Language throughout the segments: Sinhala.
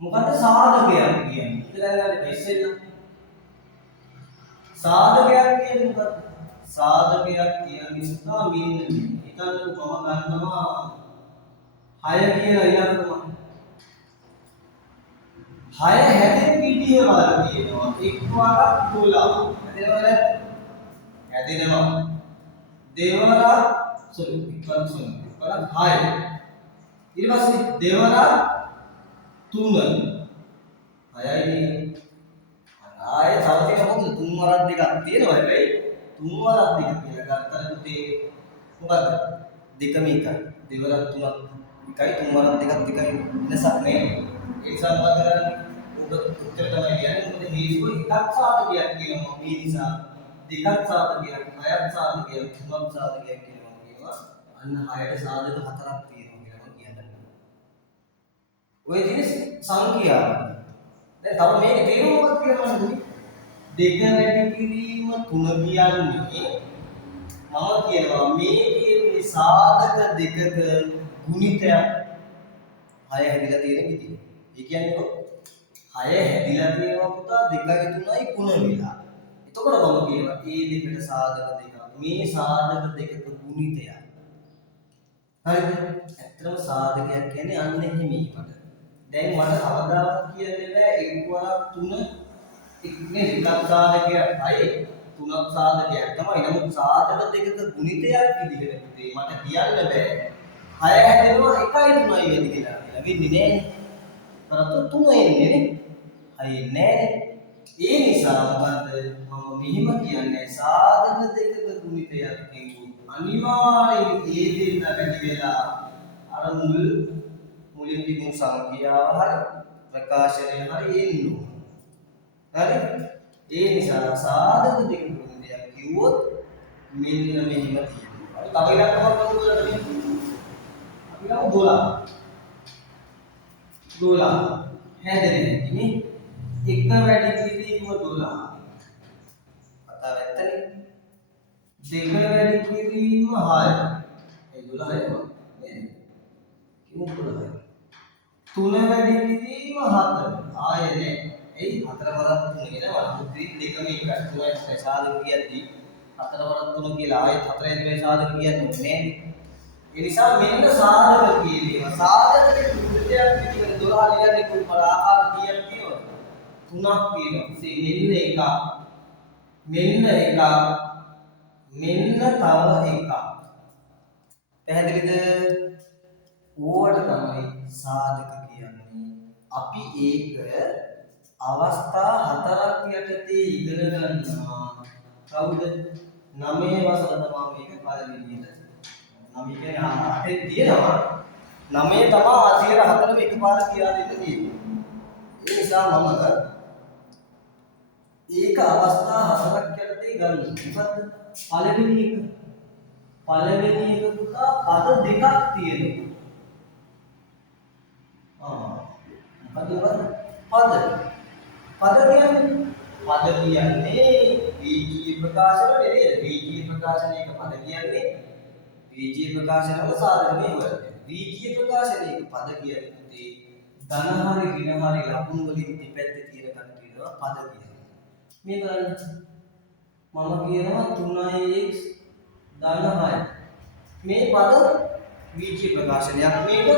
මොකද සාධකයක් කියන්නේ. ඒක දැනගන්න ඉස්සෙල්ලා. සාධකයක් කියන්නේ මොකක්ද? සාධකයක් කියන්නේ සුතා මෙන්න හිතන්නකෝ මම ගන්නවා 6 කියන ඉලක්කම. 6 හැදෙන විදිය බලන්න තියෙනවා. එක් වරක් 12. හැදෙනවා. දෙවරක් එකවරක් 6. ඊට පස්සේ දෙවරක් 3. 6යි ආයෙ තව තියෙන මොකද 3 වරක් දෙකක් තියෙනවා. හැබැයි 3 වරක් දෙක කියලා ගත්තම පුතේ මොකද? දෙකම එකයි. දෙවරක් 3ක් එකයි 3 වරක් දෙකක් එකයි වෙනසක් නේ. ඒ නිසා මොකද කරන්නේ? ඔබ උත්තර තමයි කියන්නේ. මොකද හේතුව එකක් සාධකයක් කියනවා මේ නිසා. දෙකක් සාධකයක්, හයක් සාධකයක්, තුනක් සාධකයක් කියනවා කියනවා. අන්න 6ට සාධක 4ක් තියෙනවා කියලා මම කියන්නේ. ඔය තියෙන සංඛ්‍යාව. දැන් තව මේකේ තේරුම මොකක්ද කියලා බලන්න. 2 වැඩි කිරීම 3 කියන්නේ මම කියනවා මේ කියන්නේ සාධක දෙකක ගුණිතයක් 6 හැදිලා තියෙන විදිය. ඒ කියන්නේ 6 හැදිලා තියෙනවා පුතා 2යි 3යි ගුණ වෙලා. එතකොට මම කියනවා ඒ දෙකට සාධක දෙකක්. මේ සාධක දෙකක ගුණිතයක්. හරිද? ඇත්තටම සාධකයක් කියන්නේ අන්න එහෙමයි මට. දැන් මට කවදාවත් කියන්න බෑ එක් වරක් 3 එකනේ එකක් සාධකයක් 6 තුනක් සාධකයක් තමයි. නමුත් සාධක දෙකක ගුණිතයක් විදිහට පුතේ මට කියන්න බෑ 6 හැදෙනවා 1යි 3යි වෙදි කියලා. වෙන්නේ නෑ. කරත් 3 එන්නේ නේ. 6 එන්නේ නෑ. ඒ නිසා මොකද මම මෙහිම කියන්නේ සාධක දෙකක ගුණිතයක් කියුවොත් අනිවාර්යයෙන් ඒ දෙන්න වැඩි වෙලා අර මුලින් තිබුණු සංඛ්‍යාව හරි ප්‍රකාශනය හරි එන්න ඕන. හරි? ඒ නිසා සාධක දෙකක ගුණිතයක් කිව්වොත් මෙන්න මෙහිම තියෙනවා. හරි? තව ඉලක්කමක් මොකද අපි ගමු 12 හැදෙන්නේ නේ. 1 වැඩි කිරීම 12. කතාව ඇත්තනේ. 2 වැඩි කිරීම 6. ඒ 12යි නේද? කිමු 12යි. 3 වැඩි කිරීම 4. ආයේ නේ. එයි 4 වරක් 3 එනවා. මුත්‍රි දෙකම එකයි. 3යි සාධක කියද්දි 4 වරක් 3 කියලා ආයෙත් 4 ඇතුලේ සාධක කියන්නේ නේ. ඒ නිසා මෙන්න සාධක කියනවා. සාධකයේ විද්‍යාවක් විදිහට 12 ලියන්නේ කොහොමද ආකාර කීයක් තියෙනවද? 3ක් තියෙනවා. මෙන්න එකක්. මෙන්න එකක්. මෙන්න තව එකක්. පැහැදිලිද? ඕවට තමයි සාධක කියන්නේ. අපි ඒක අවස්ථා 4ක් යටතේ ඉගෙන ගන්නවා. කවුද? 9 වසර තමයි මේක පළවෙනියට. 9 කියන්නේ 8 තියෙනවා. 9 තමයි 4ම එකපාර කියලා දෙන්න තියෙන්නේ. ඒ නිසා මම ඒක අවස්ථා 4ක් යටතේ ගන්නවා. මොකද්ද? පළවෙනි එක පුතා පද දෙකක් තියෙනවා. මොකද පද කියන්නේ බීජීය ප්‍රකාශන නේද? බීජීය ප්‍රකාශනයක පද කියන්නේ බීජීය ප්‍රකාශනවල සාධකමේ වලට. බීජීය ප්‍රකාශනයක පද කියන්නේ ධන හරි ඍණ හරි ලකුණු වලින් දෙපැත්තේ තියෙන කන්ටිනවා පද කියන්නේ. මේ බලන්න මම කියනවා 3x ධන 6. මේ පද බීජීය ප්‍රකාශනයක්. මේක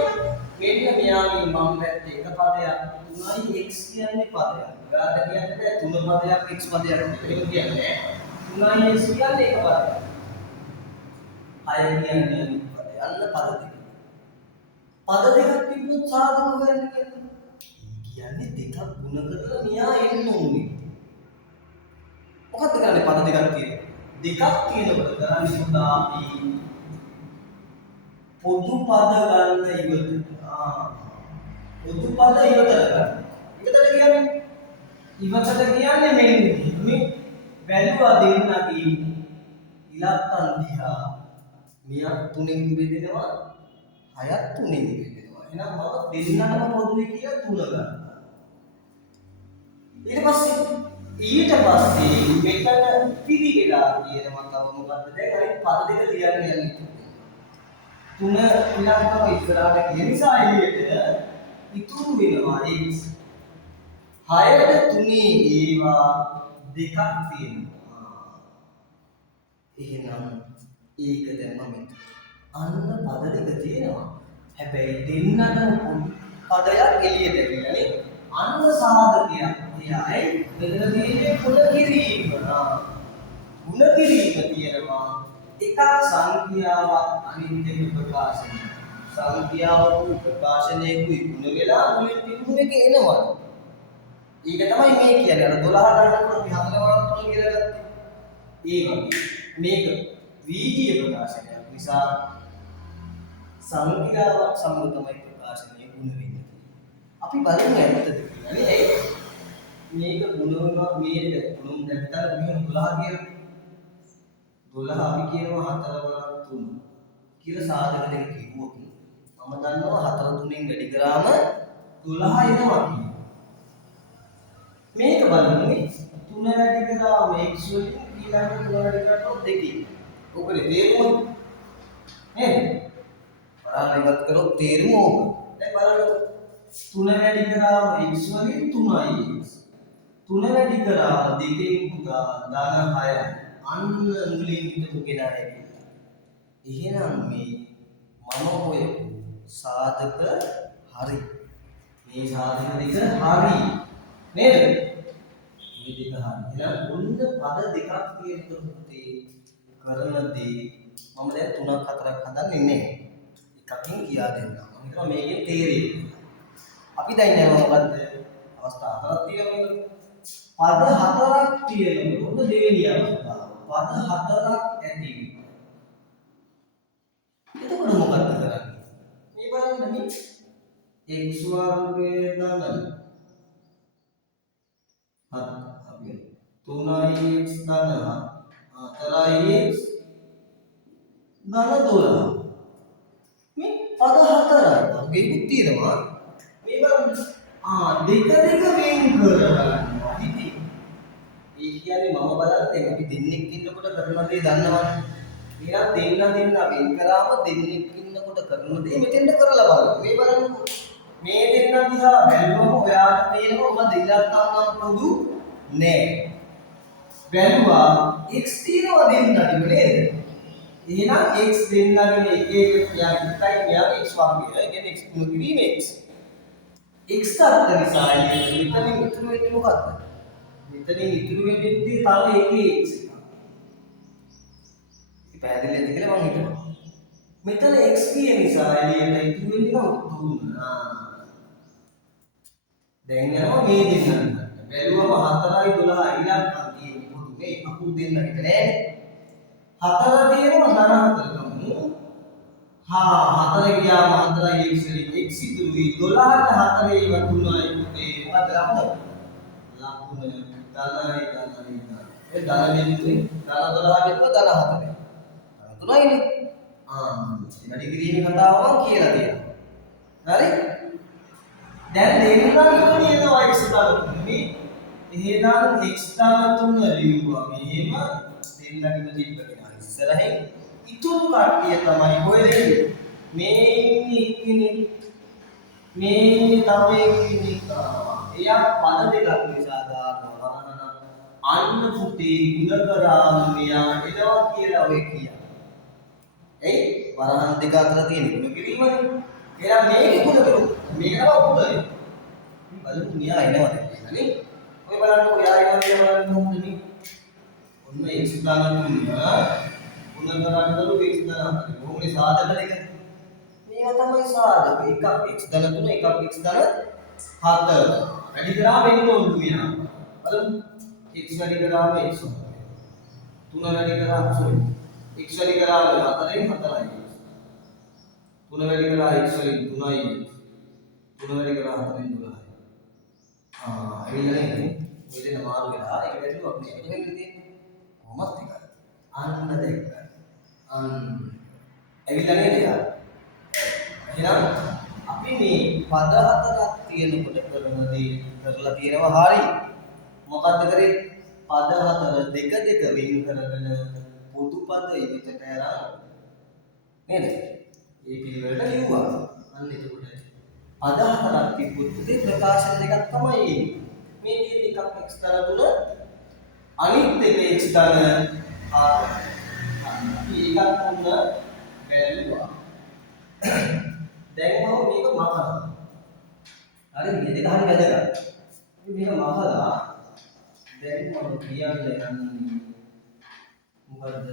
මෙන්න මෙයාගේ මම පැත්තේ එක පදයක් 3x කියන්නේ පදයක්. ගාත කියන්නේ 3 පදයක් x පදයක් ඒක කියන්නේ 3x කියන්නේ එක පදයක්. 6 කියන්නේ පදය. අන්න පද දෙක. පද දෙකක් තිබුණොත් සාධක හොයන්න කියන්නේ දෙකක් ගුණ කරලා මෙයා එන්න ඕනේ. මොකක්ද කරන්නේ පද දෙකක් තියෙනවා. දෙකක් තියෙනකොට කරන්නේ පුතා අපි පොදු පද ගන්න ඉවත. පොදු පද ඉවතට ගන්න. ඉවතට කියන්නේ මේ වැළුවා දෙන්නගේ ඉලක්කම් දිහා මෙයා 3න් බෙදෙනවා 6ක් 3න් බෙදෙනවා. එහෙනම් මම දෙන්නටම පොදුයි කියලා 3 ගන්නවා. ඊට පස්සේ මෙතන පිළිගලා කියනවා තව මොකද්ද දැන් අනිත් පද දෙක ලියන්න යන්නේ. 3 ඉලක්කම ඉස්සරහට ගිය නිසා එළියට ඉතුරු වෙනවා x. 6ට 3 ඒවා දෙකක් තියෙනවා. එහෙනම් ඒක දැම්ම මෙතන. අන්න පද දෙක තියෙනවා. හැබැයි දෙන්නටම පදයක් එළියට එන්නේ නේ. අන්න සාධකයක්. එයයි මෙතන තියෙන්නේ ගුණ කිරීම. ගුණ කිරීම තියෙනවා. එකක් සංඛ්‍යාවක් අනිත් එක ප්‍රකාශනය. සංඛ්‍යාවක ප්‍රකාශනයකුයි ගුණ වෙලා මුලින් තිබුණ එක එනවා. ඒක තමයි මේ කියන්නේ. අර 12 ගන්නකොට අපි 4 වරක් තුන කියලා ගත්තේ. ඒ වගේ මේක වීජීය ප්‍රකාශනයක් නිසා සංඛ්‍යාවක් සමග තමයි ප්‍රකාශනය ගුණ වෙන්නේ. අපි බලමු ඇත්තද කියලා නේ. මේක ගුණ වෙනවා මේක ගුණ දැක්කම මෙහෙම 12 කියලා. 12 අපි කියනවා 4 වරක් 3 කියලා සාධක දෙක කිව්වොත් මම දන්නවා 4 3ෙන් වැඩි කරාම 12 එනවා කියලා. මේක බලමු නේ 3 වැඩි කරාම x වලින් ඊළඟ 3 වැඩි කරාම 2. ඔකනේ තේරුම නේද? බලන්න ඉවත් කරොත් තේරුම ඕක. දැන් බලන්න 3 වැඩි කරාම x වලින් 3යි. 3 වැඩි කරාම 2කින් පුතා ධන 6යි. අන්න මුලින් හිටපු කෙනා ඇවිල්ලා. එහෙනම් මේ මම ඔය සාධක හරි. මේ සාධක දෙක හරි. නේද? මේ දෙක හරි. එහෙනම් ඔන්න පද දෙකක් තියෙනකොට කරන දේ මම දැන් 3ක් 4ක් හදන්නේ නැහැ. එකකින් කියා දෙන්නම්. මම හිතනවා මේකෙන් තේරෙයි. අපි දැන් යනවා මොකද්ද? අවස්ථා හතරක් තියෙනවා. පද හතරක් තියෙනකොට ඔන්න දෙවෙනි අවස්ථාව. පද හතරක් ඇති. එතකොට මොකක්ද කරන්නේ? මේ බලන්න මේ x වර්ගයේ ධන 3x ධන 4x ධන 12 මේ පද හතරයි වර්ගයකුත් තියෙනවා. මේ බලන්න දෙක දෙක වෙන් කරගන්නවා හිතේ. ඒ කියන්නේ මම බලන්නේ අපි දෙන්නෙක් ඉන්නකොට කරන දේ දන්නවනේ. එහෙනම් දෙන්න වෙන් කරාම දෙන්නෙක් ඉන්නකොට කරන දේ මෙතෙන්ට කරලා බලන්න. මේ බලන්න මේ දෙන්න දිහා බැලුවම ඔයාලට තේරෙනවා මම දෙන්නක් අම්මම් පොදු නෑ. බැලුවා x තියෙනවා දෙන්නට නේද? එහෙනම් x දෙන්නගේ එක එක කියන්නේ මෙයා x වර්ගය. ඒ කියන්නේ x ගුණ කිරීම x. x තරත නිසා මෙතනින් ඉතුරු වෙන්නේ මොකක්ද? මෙතනින් ඉතුරු වෙන්නේ තව එකේ x එකක්. මේ පැහැදිලිද කියලා මම හිතනවා. මෙතන x කියන නිසා එළියට ඉතුරු වෙන්නේ 3. දැන් යනවා මේ දෙන්නට. බැලුවම 4යි 12යි ඉලක්කම් තියෙන්නේ පොදු මේ අකුරු දෙන්න හිට නෑනේ. 4 තියෙනවා ධන 4 ගමු. 4 ගියාම 4යි x වලින් x ඉතුරුයි 12ට 4 ඒවා 3යි පුතේ මොකද ලකුණ? ලකුණ ධනයි. ඒ ධන බිඳුවේ ධන 12 බිඳුව ධන 4. ධන 3යිනේ. වැඩි කිරීමේ කතාව මම කියලා තියෙනවා. හරි? දැන් දෙන්නාගේ තියෙනවා x ධන 3. එහෙනම් x ධන 3 ලියුවා මෙහෙම දෙන්නගෙම තිබ්බ කෙනා ඉස්සරහින් ඉතුරු කට්ටිය තමයි කොහෙද ඉන්නේ? මේ ඉන්නේ මේ තව එක්කෙනෙක් එයා පද දෙකක් නිසා දානවා. අන්න පුතේ ගුණ කරාම මෙයා එනවා කියලා ඔය කියනවා. එයි වරහන් දෙක අතර තියෙන ගුණ කිරීමනේ. එහෙනම් මේකේ ගුණ කරු මේක තමයි උත්තරේ. බලමු මෙයා එනවද කියලා නේ. ඔය බලන්නකො එයා එනවා කියලා බලන්න මොකද මේ? ඔන්න x ධන 3 ගුණ කරන්නලු x ධන 4. කොහොමද සාධක දෙක? මේවා තමයි සාධක. එකක් x ධන 3 එකක් x ධන 4. වැඩි කරාම වෙන්න ඕන මෙයා. බලමු x වැඩි කරාම x 3 වැඩි කරාම x වැඩි කරාම 4ෙන් 4යි. 3 වැඩි කරා x වලින් 3යි. 3 වැඩි කරා 4ෙන් 12යි. ඇවිල්ලා නේද? මෙතන මාරු වෙලා ඒක වැටුවක් නේ. ඒක වෙන්නේ තියෙන්නේ. කොහොමද ඒක? අන්න දැක්ක. ඇවිල්ලා නේද යා? එහෙනම් අපි මේ පද හතරක් තියෙනකොට කරන දේ කරලා තියෙනවා හරි. මොකද්ද කරේ? පද හතර දෙක දෙක වෙන් කරගෙන පොදු පද ඉවිතට අරන් නේද? ඒ පිළිවෙලට ලිව්වා. අන්න එතකොට පද හතරක් තිබ්බොත් පුතේ ප්‍රකාශන දෙකක් තමයි එන්නේ. මේ තියෙන එකක් x ධන 3 අනිත් එක x ධන 4. අපි ඒකත් තුන බැලුවා. දැන් මම මේක මහලා. හරි මේ දෙක හරි වැදගත්. අපි මේක මහලා දැන් මම කියන්නේ මොකද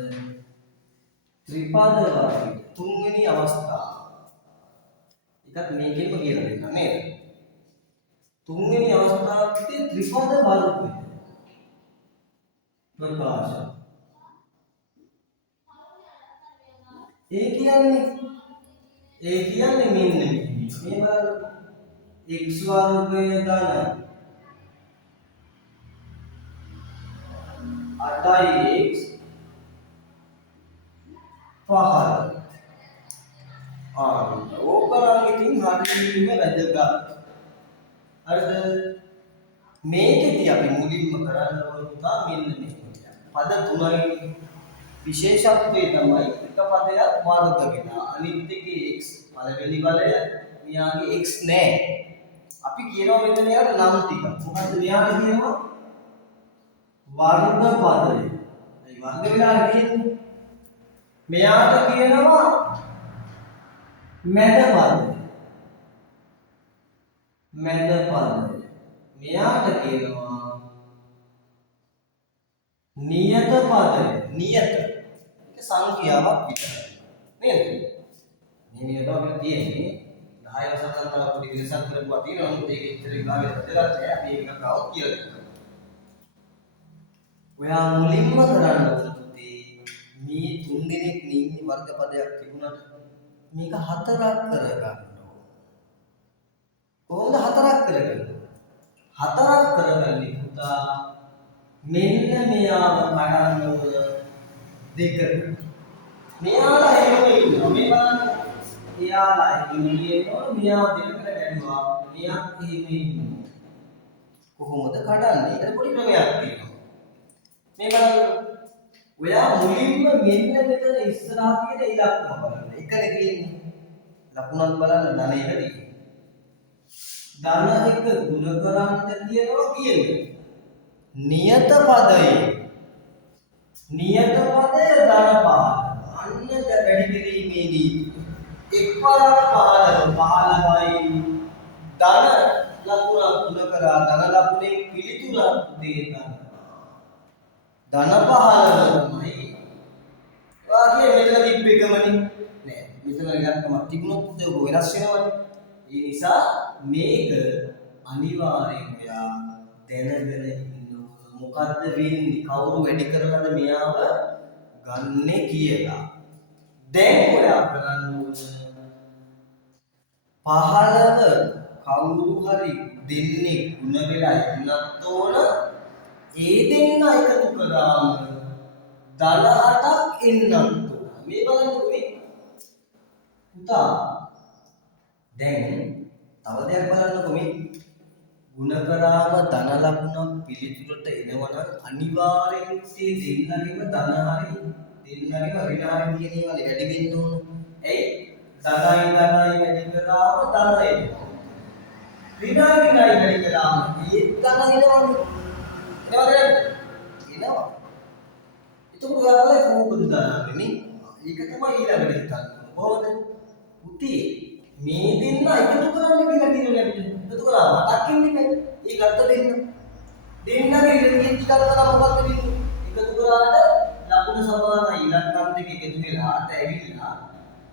ත්‍රිපද වර්ගය තුන්වෙනි අවස්ථාව. එකක් මේකෙම කියලා දෙන්න නේද? තුන්වෙනි අවස්ථාවේ ත්‍රිපද වර්ගය ප්‍රකාශ. ඒ කියන්නේ මෙන්න මේ බලන්න x වර්ගය ධන 8x 5 ඕකනම් ඉතින් හරියම වැදගත්. හරිද? මේකෙදී අපි මුලින්ම කරන්න ඕන පුතා මෙන්න මේ. පද තුනයි විශේෂත්වය තමයි එක පදයක් වර්ගගෙන අනිත් එකේ x පළවෙනි බලය මෙයාගේ x නෑ. අපි කියනවා මෙන්න මෙයාට නම් ටික. මොකද්ද මෙයාට කියනවා? වර්ග පදය. ඒ වර්ග වෙලා කියන්නේ මෙයාට කියනවා මැද පදය. මැද පදය. මෙයාට කියනවා නියත පදය. නියත. ඒක සංඛ්‍යාවක් විතරයි. නේද? මේ නියත අපිට තියෙන්නේ 10 වසරකට තව පොඩි වෙනසක් කරපුවා තියෙනවා. නමුත් ඒක ඉතින් විභාගයට වැදගත් නෑ. අපි ඒක කවුත් කියලා දෙනවා. ඔයා මුලින්ම කරන්න පුතේ මේ තුන් දෙනෙක් නින්නේ වර්ග පදයක් තිබුණාට මේක හතරක් කරගන්න ඕන. කොහොමද හතරක් කරගන්නේ? හතරක් කරගන්නේ පුතා මෙන්න මෙයාව කඩන්න ඕන දෙකට. මෙයාලා එහෙම ඉන්නවා. මේ බලන්න. එයාලා එහෙම ඉන්නවා. මෙයා දෙකට ගැඩුවා. මෙයා එහෙම ඉන්නවා. කොහොමද කඩන්නේ? ඒකට පොඩි ක්‍රමයක් තියෙනවා. මේ බලන්න. ඔයා මුලින්ම මෙන්න මෙතන ඉස්සරහා තියෙන ඉලක්කම බලන්න. එකනේ තියෙන්නේ. ලකුණක් බලන්න ධන 1 තියෙන්නේ. ධන 1 ගුණ කරන්න කියනවා කියන්නේ. නියත පදයේ ධන 5. අන්න වැඩි කිරීමේදී එක්වරක් 15යි ධන ලකුණ ගුණ කරා ධන ලකුණේ පිළිතුරක් දෙන්න. ධන 15යි. වාගේ මෙතන තිබ්බ එකමනේ. නෑ. මෙතන ඉලක්කමක් තිබුණොත් ඒක වෙනස් වෙනවනේ. ඒ නිසා මේක අනිවාර්යෙන් ඔයා දැනගෙන ඉන්න ඕන. මොකද්ද වෙන්නේ? කවුරු වැඩි කරලාද මෙයාව ගන්නෙ කියලා. දැන් ඔයා කරන්න ඕන 15 කවුරු හරි දෙන්නේ ಗುಣ වෙලා ඉන්නත් ඕන. ඒ දෙන්න එකතු කරාම ධන 8ක් එන්නත් ඕන. මේ බලන්නකො මේ පුතා දැන් තව දෙයක් බලන්නකො මේ ಗುಣ කරාම ධන ලකුණක් පිළිතුරට එනවා නම් අනිවාර්යෙන් මේ දෙන්නගෙම ධන හරි දෙන්නගෙම ඍණ හරි කියන ඒවා වැඩි වෙන්න ඕන. එයි ධනයි වැඩි කරාම ධන එනවා. ඍණයි වැඩි කරාම ඒ ධන එනවනේ. එනවා. එතකොට ඔයාලා කොහොමද දාන්නේ? ඒක තමයි ඊළඟට හිතන්න. කොහොමද? පුතේ මේ දෙන්න එකතු කරන්න කියලා කියනවා අපිට. එකතු කරා මතක් ඉන්නේ. ඒ ගත්ත දෙන්න. දෙන්නගේ ඉලක්කය කරලා මොකක්ද වෙන්නේ? එකතු කරාට ලකුණු සමානයි. ඉලක්කම් දෙක එකතු වෙලා අට ඇවිල්ලා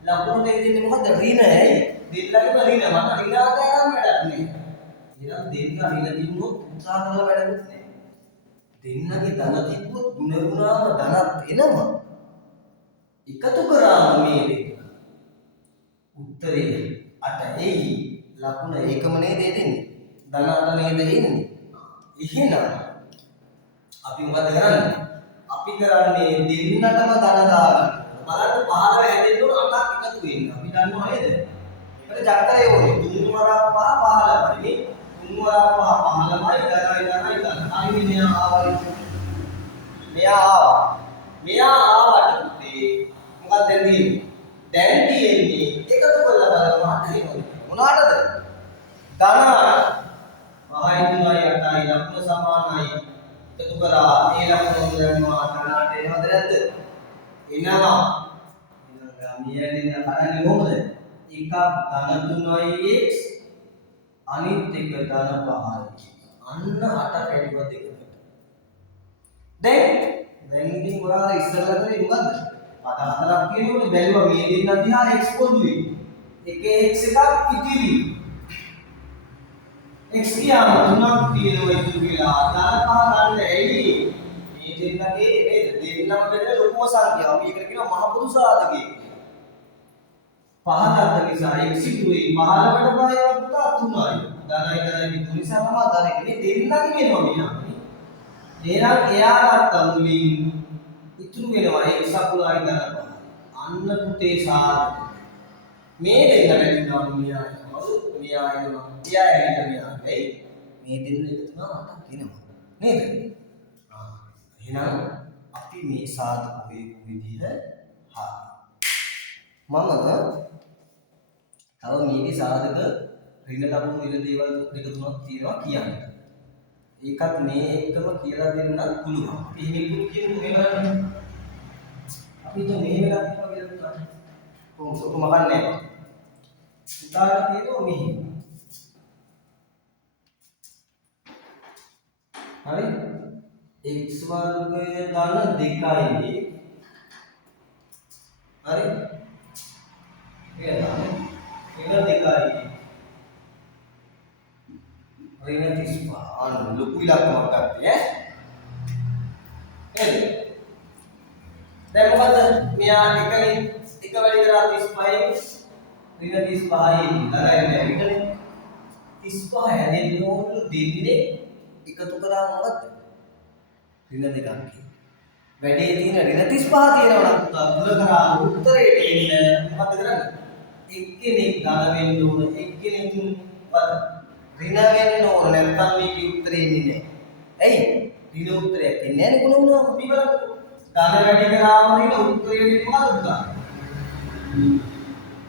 ලකුණු දෙක දෙන්නේ මොකද්ද? ඍණ ඇයි? දෙන්නගේම ඍණ. මට ඍණ ආදායම් වැඩක් නෑ. එහෙනම් දෙන්න ඍණ දිනුවොත් උත්සාහ කරලා වැඩකුත් නෑ. දෙන්නගේ ධන තිබ්බොත් ಗುಣ වුණාම ධනත් එනවා. එකතු කරාම මේ දෙක උත්තරේ 8 එයි. ලකුණ ඒකම නේද දෙන්නේ? ධන 8 නේද එන්නේ? එහෙනම් අපි මොකද කරන්නේ? අපි කරන්නේ දෙන්නටම ධන දාගන්න. බලන්න 15 හැදෙන්න උන 8ක් එකතු වෙන්න. අපි දන්නවා නේද? ඒකට චක්‍රය ඕනේ. 3 වරක් 5 15යි. 3 වරක් 5 15යි. ධනයි අයි මෙයා ආවට පුතේ මොකක්ද දැන් තියෙන්නේ? එකතු කරලා බලන්න 8 එනවා. මොනවාටද? එකතු කරා ඒ ලකුණ දැම්මා ධනාට එනවද නැද්ද? එනවා. එහෙනම් මියදින්න කරන්නේ කොහොමද? එකක් ධන 3x අනිත් එක ධන 5යි. අන්න 8 කැඩුවා දෙකට. දැන් ඉතින් ඔයාලා ඉස්සරලා කරේ මොකද්ද? පද හතරක් කියනකොට බැලුවා මේ දෙන්න දිහා x පොදුයි. එකේ x එකක් ඉතිරි. x කියාම 3ක් තියෙනවා ඉතුරු වෙලා. ධන 5 ගන්න ඇයි? මේ දෙන්නගේ නේද? දෙන්නම බෙදලා ලොකුම සංඛ්‍යාව. මේකට කියනවා මහ පොදු සාධකය. 5 ගත්ත නිසා x ඉතුරුයි 15කට 5ක් පුතා 3යි. ධනයි ධනයි ඉතුරු නිසා තමයි ධන මේ දෙන්නගේ වෙනවා මෙයා. එහෙනම් එයා ගත්ත මුලින් ඉතුරු වෙනවා x අකුරයි ධන 5. අන්න පුතේ සාධක. මේ දෙන්න බැඳිනවා මෙයා එනවා. මෙයා එනවා. එයා ඇවිල්ලා මෙයා. ඇයි? මේ දෙන්න එකතු වුණා 8ක් එනවා. නේද? එහෙනම් අපි මේ සාධක වේග විදිහ හරි. මම තව මේකේ සාධක ඍණ ලකුණු ඉර දේවල් දෙක තුනක් තියෙනවා කියන්නේ. ඒකත් මේ එකම කියලා දෙන්නත් පුළුවන්. අපි එහෙම කියමු මෙහෙම. අපි તો මේ වෙලාවට කියනවා කියලා පුතා. කොහොමද මහන්නේ? පුතාට තියෙනවා මෙහෙම. හරි? x වර්ගය ධන 2යි. හරි? ඒක තමයි. ඍණ 2යි. ඍණ 35. අන්න ලොකු ඉලක්කමක් ගත්තේ ඈ. නේද? දැන් මොකද? මෙයා එකනේ එක වැඩි කරා 35යි. ඍණ 35යි. ළඟයි නේද? 35 හැදෙන්න ඕන දෙන්නේ එකතු කරා මොකද්ද? ඍණ දෙකක් කියන්නේ. වැඩේ තියෙන ඍණ 35 තියෙනවා නම් පුතා දුර කරා උත්තරේට එන්න මොකද කරන්නේ? එක්කෙනෙක් ධන වෙන්න ඕන එක්කෙනෙක් මොකද? ඍණ වෙන්න ඕන නැත්නම් මේකේ උත්තරේ එන්නේ නැහැ. ඇයි? ඍණ උත්තරයක් එන්නේ නැහැ නේ කොහොමද අපි බලමු. ධන වැඩි කරාම ඍණ උත්තරේ එන්නේ මොකද පුතා?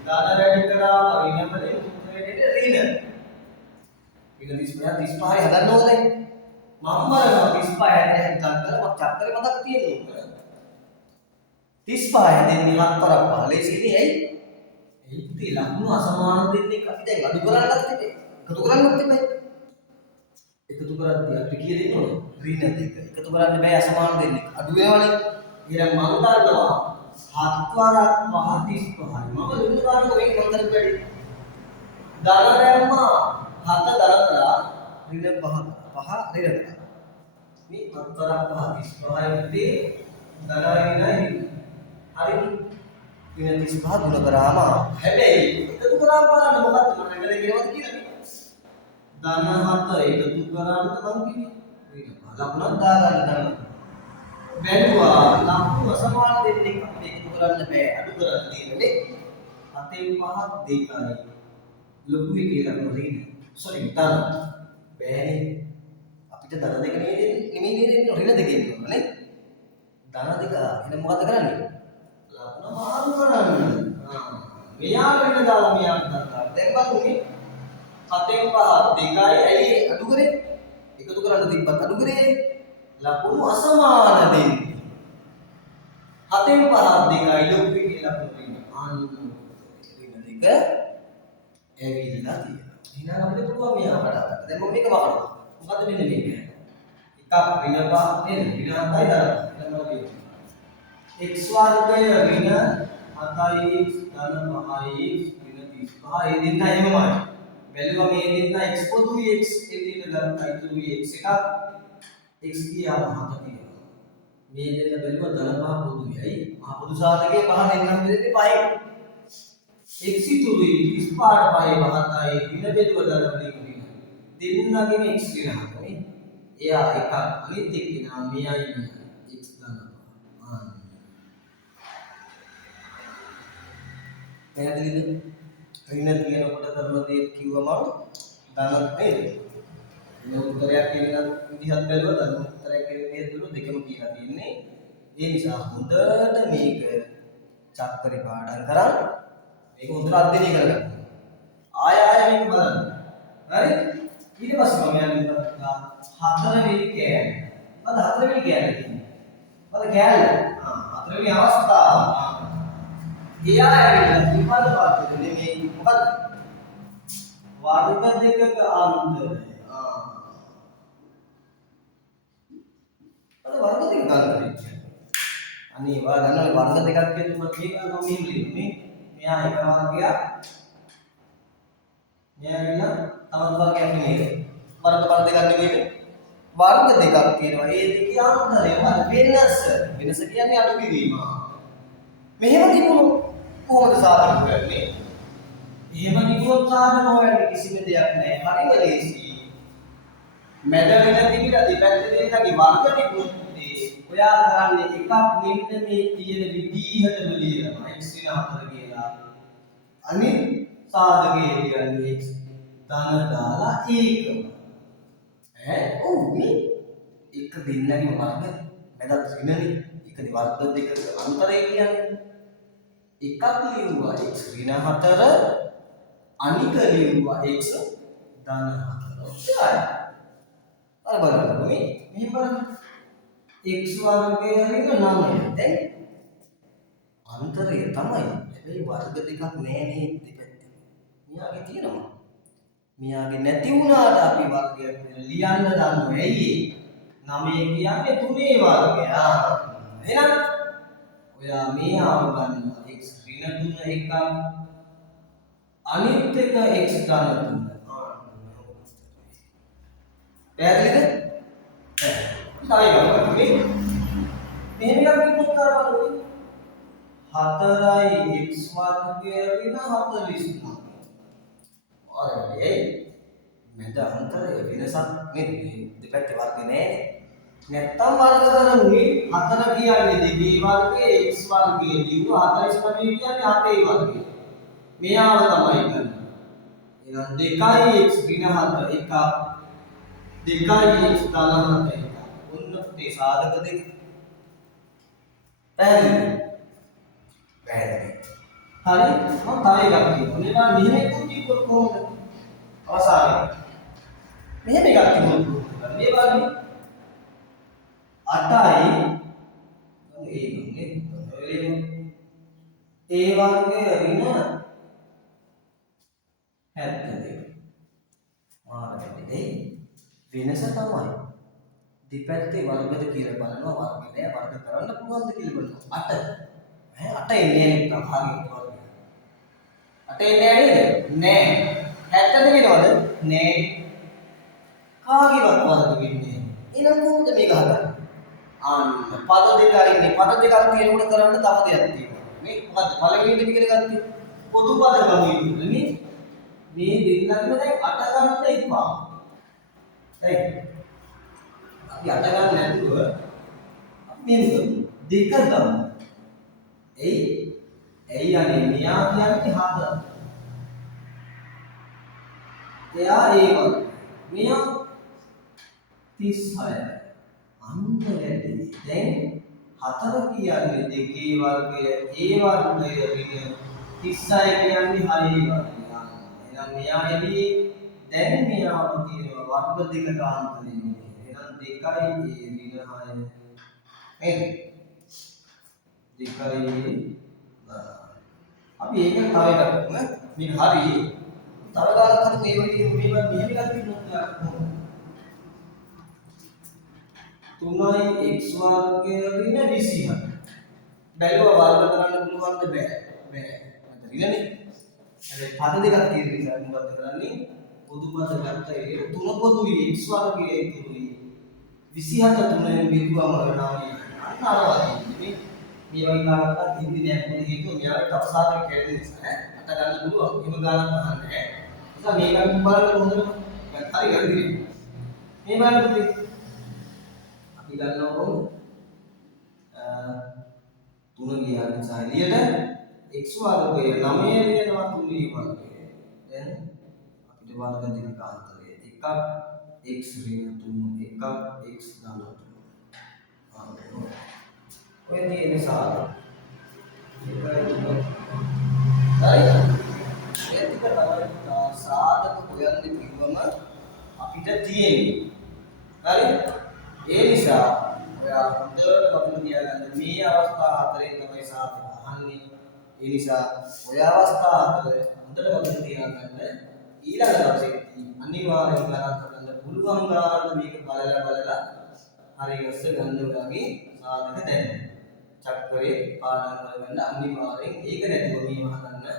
ධන වැඩි කරාම ඍණ වලින් උත්තරේ එන්නේ ඍණ. ඍණ 35 හදන්න ඕනේ. මම බලනවා 35 හැදෙන චක්කර මම චක්කරේ මතක තියෙනවා 35 හැදෙන්නේ 4ක් 15 ඉන්නේ ඇයි ඒ ලකුණු අසමාන දෙන්නේ අපි දැන් අඩු කරන්නත් තිබේ එකතු කරන්නත් තිබේ එකතු කරද්දී අපිට කීය දෙන්න ඕනේ ඍණ දෙක එකතු කරන්න බෑ අසමාන දෙන්නේ අඩු වෙනවනේ එහෙනම් මම ගන්නවා 7 වරක් 5 35යි මම දුන්න කාරණක මේක මම කරපු වැඩි ධන දැම්මා 7 ධන කරා ඍණ 5 ඍණ මේ 7 වරක් 5 35යි ධනයි හරි ඍණ 35 ගුණ කරාම හැබැයි එකතු කරාම බලන්න මොකක්ද මම නැගලා කියනවද කියලා ධන 7 එකතු කරාම මම කිව්වේ ලකුණක් දාගන්න ධන බැලුවා ලකුණු අසමාන දෙන්නේ අපිට එකතු කරන්න බෑ අඩු කරන්න තියෙන්නේ 7න් 5 2යි ලොකු එකේ ලකුණ ඍණ සෝරි ධන බෑනේ අපිට ධන දෙක නෙමෙයි දෙන්නේ ඍණ දෙකෙන් නෝනේ ධන දෙක එහෙනම් මොකද කරන්නේ ලකුණ මාරු කරන්න මෙයාට ඍණ දාලා මෙයාට දාලා දැන් බලමු 7න් 5 2යි ඇයි අඩු කරේ එකතු කරන්න තිබ්බත් අඩු කරේ ලකුණු අසමාන දෙන්නේ 7න් 5 2යි ලොකු එකේ ලකුණ ඍණ ර්ණ දෙක ඇවිල්ලා තියෙනවා එහෙනම් අපිට පුළුවන් මෙයා වඩා ගන්න දැන් මම මේක වහනවා මොකද මෙන්න මේක එකක් ඍණ 5 නේද ඍණ 7යි දාලා x වර්ගය ඍණ 7ix ධන 5ix ඍණ 35 ඒ දෙන්න එහෙමමයි බැලුවා මේ දෙන්න x පොදුයි x එළියට ගත්තා ඉතුරුයි x එකක් x කියාම 7 තියෙනවා මේ දෙන්න බැලුවා ධන 5 පොදුයි මහ පොදු සාධකයේ 5 දෙන්නම දෙන්නේ 5යි x ඉතුරුයි 35ට 5 7යි ඍණ බෙදුව ධන වලින් දෙන්නගෙම x වෙනවා නේ එයා එකක් අනිත් එක්කෙනා මෙයයි x ධන 5 පැහැදිලිද? ඍණ කියනකොට කරන දේ කිව්වම ධනත් නේද? මේ උත්තරයක් කියන විදිහත් බැලුවා ධන උත්තරයක් කියන විදිහත් බැලුවා දෙකම කියලා තියෙන්නේ. ඒ නිසා හොඳට මේක චක්කරේ පාඩම් කරන් මේක හොඳට අධ්‍යයනය කරගන්න. ආය මේක බලන්න. හරි? ඊට පස්සේ මම යන්නේ 4 වෙනි කෑම. අද හතරවෙනි කෑල්ල තියෙන්නේ. අද කෑල්ල. හතරවෙනි අවස්ථාව. එයා ඇවිල්ලා විපද වර්ගද නෙමෙයි මොකද්ද? වර්ග දෙකක අන්තරය. අද වර්ග දෙකක අන්තරය. අනේ වා ගන්නවනේ වර්ග දෙකක් කියනකොට මේක නම් මෙහෙම ලියන්නේ. මෙයා එක වර්ගයක්. මෙයා ඇවිල්ලා තවත් වර්ගයක් නෙමෙයි. වර්ග බල දෙකක් නෙමෙයි. වර්ග දෙකක් කියනවා. ඒ දෙකේ අන්තරය මොකද? වෙනස. වෙනස කියන්නේ අඩු කිරීම. මෙහෙම තිබුණොත් කොහොමද සාධක වෙන්නේ? එහෙම කිව්වොත් සාධක හොයන්න කිසිම දෙයක් නැහැ. හරිම ලේසි. මැද වෙන තිබිලා දෙපැත්තේ දෙකගේ වර්ග තිබුණොත් ඔයා කරන්නේ එකක් මෙන්න මේ තියෙන විදිහටම ලියනවා. x ඍණ 4 කියලා. අනිත් සාධකයේ කියන්නේ x ධන දාලා ඒකම. ඔව් මේ එක දෙන්නගේ වර්ග මැදත් ඍණනේ. එකේ වර්ග දෙක අන්තරය කියන්නේ එකක් ලියුවා x ඍණ 4 අනික ලියුවා x ධන 4. ඔච්චරයි. අර බලන්න මේ මෙහෙම බලන්න x වර්ගය ඍණ 9. දැන් අන්තරය තමයි. හැබැයි වර්ග දෙකක් නෑ නේ දෙපැත්තේ. මෙයාගේ තියෙනවා. මෙයාගේ නැති වුණාට අපි වර්ගයක් ලියන්න දන්නවා. ඇයි ඒ? 9 කියන්නේ 3 වර්ගය. එහෙනම් ඔයා මේ ආව ගන්නවා x ඍණ 3 එකක් අනිත් එක x ධන 3. පැහැදිලිද? තව එකක් බලන්න. මෙහෙම එකක් කිව්වොත් කරවලුයි 4යි x වර්ගය ඍණ 43. ඔයයි මැද අන්තරය වෙනසක් නේද? දෙපැත්තේ වර්ග නෑනේ. නැත්තම් වර්ග කරන්නේ 4 කියන්නේ 2 වර්ගයේ x වර්ගයේ ලියුව 49 කියන්නේ 7 වර්ගය. මෙයාව තමයි ගන්න. එහෙනම් 2යි x ඍණ 4 එකක් 2යි x ධන 7 එකක්. ඔන්න මේ සාධක දෙක. පැහැදිලිද? පැහැදිලි. හරි මම තව එකක් කියනවා. මේවා මෙහෙම එකක් කිව්වොත් කොහොමද? අවසානයේ මෙහෙම එකක් කිව්වොත් මේ වගේ 8යි ඒ වර්ගයේ ඍණ 72. මාර්ගයේදී වෙනස තමයි දෙපැත්තේ වර්ගද කියලා බලනවා වර්ගය නෑ වර්ග කරන්න පුළුවන්ද කියලා බලනවා 8 8 එන්නේ නැහැ හරියට වර්ගය 8 එන්නේ නෑ 72 වෙනවද නෑ කාගේවත් වර්ග වෙන්නේ එහෙනම් කොහොමද මේක හදන්නේ ආන්න පද දෙකයි ඉන්නේ පද දෙකක් තියෙනකොට කරන්න තව දෙයක් තියෙනවා මේ මොකද්ද පළවෙනි දෙක ඉගෙන ගත්තේ පොදු පද ගමු ඉන්නේ මේ දෙන්නම දැන් 8 ගන්න එපා හරි අපි 8 ගන්න නැතුව අපි මේ දෙක ගමු එයි අනේ මෙයා කියන්නේ 7 එයා ඒවල් මෙයා 36 අන්න වැඩි දැන් 4 කියන්නේ දෙකේ වර්ගය ඒ වර්ගය ඍණ 36 කියන්නේ 6 වර්ගය එහෙනම් මෙයා එළියේ දැන් මෙයාව තියෙනවා වර්ග දෙක කාන්තරේ එහෙනම් 2යි ඍණ 6 නේද 2යි අපි ඒක තව එකක් කරමු මේක හරි තව කාලයක් හරි මේ වගේ මේවා මෙහෙම එකක් කියනවා 3යි x වර්ගය ඍණ 26 බැලුවා වර්ග කරන්න පුළුවන්ද බෑ මත ඍණනේ හැබැයි පද දෙකක් තියෙන නිසා මොකද කරන්නේ පොදු පද ගත්ත ඒ 3 පොදුයි x වර්ගයේ ඉතුරුයි 27 3ෙන් බෙදුවම වෙනවානේ අන්න අර වගේ මේ වගේ කාලයක් හින්දි නෑ මොකද හේතුව මෙයාගේ තපසාරක කැඩෙන නිසා අට ගන්න පුළුවන් එහෙම ගානක් අහන්නේ නෑ නිසා මේක බලන්න හොඳට හරි හරි මේ බලන්න අපි ගන්නවා කොහොමද 3 ගියා නිසා එළියට x වර්ගය 9 වෙනවා 3 වර්ගය දැන් අපිට වර්ග දෙක අන්තරය එකක් x ඍණ 3 එකක් x ධන 3 ඔය තියෙන සාධක හරි ඒ ටික තමයි සාධක හොයන්න කිව්වම අපිට තියෙන්නේ හරි ඒ නිසා ඔයා හොඳට මතක තියාගන්න මේ අවස්ථා හතරෙන් තමයි සාධක අහන්නේ. ඒ නිසා ඔය අවස්ථා හතර හොඳට මතක තියාගන්න. ඊළඟ දවසේදී අනිවාර්යෙන් ගණන් කරන්න පුළුවන් ගානට මේක බලලා හරි ගස්ස ගන්න ඔයාගේ සාධක දැනෙන්න. චක්‍රේ පාඩම් කරගන්න අනිවාර්යෙන් ඒක නැතුව මේ වහන්න